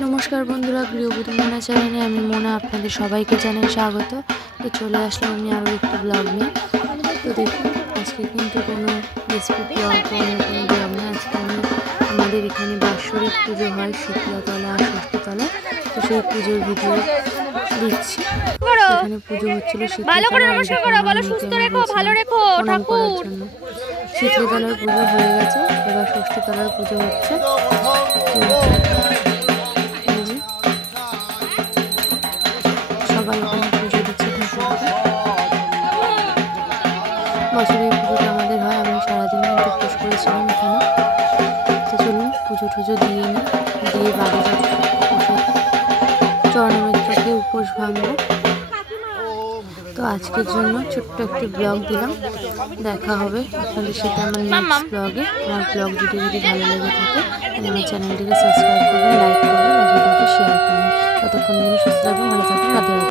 नमस्कार बंधुरा गृहबधू मोना चैनेले आमी मोना आपनादेर सबाइके जानाई स्वागत। तो चले आसलाम आमी आरो एकटु ब्लग निये। तो देखुन आजके किन्तु कोनो रेसिपि ब्लग कोनो ब्लग ना, आजके आमी आमादेर एखाने बाৎসরিক पुजो हय शीतलातला षष्ठीतला। तो सेई पुजोर भिडियो दिচ্ছি। এখানে পুজো হচ্ছিল शीतलातलाর পুজো হয়ে গেছে, এবার ষষ্ঠীতলার পুজো হচ্ছে। সবাই এখানে পুজো দিচ্ছে ঠাকুরকে। বছরে এই পুজোটা আমাদের হয়, আমি সারাদিন উপোস করেছিলাম এখানে। তো চলুন পুজো টুজো দিয়ে নিই, দিয়ে বাড়ি যাবো চরণমিত্রকে উপোস ভাঙবো। তো আজকের জন্য ছোট্ট একটি ব্লগ দিলাম, দেখা হবে আপনাদের সাথে আমার নেক্সট ব্লগে। আমার ব্লগ যদি ভালো লেগে থাকে তাহলে আমার চ্যানেলটিকে সাবস্ক্রাইব করবেন, লাইক করবেন আর ভিডিওটি শেয়ার করবেন। ততক্ষণ সুস্থ থাকবেন, ভালো থাকবেন, রাধে রাধে।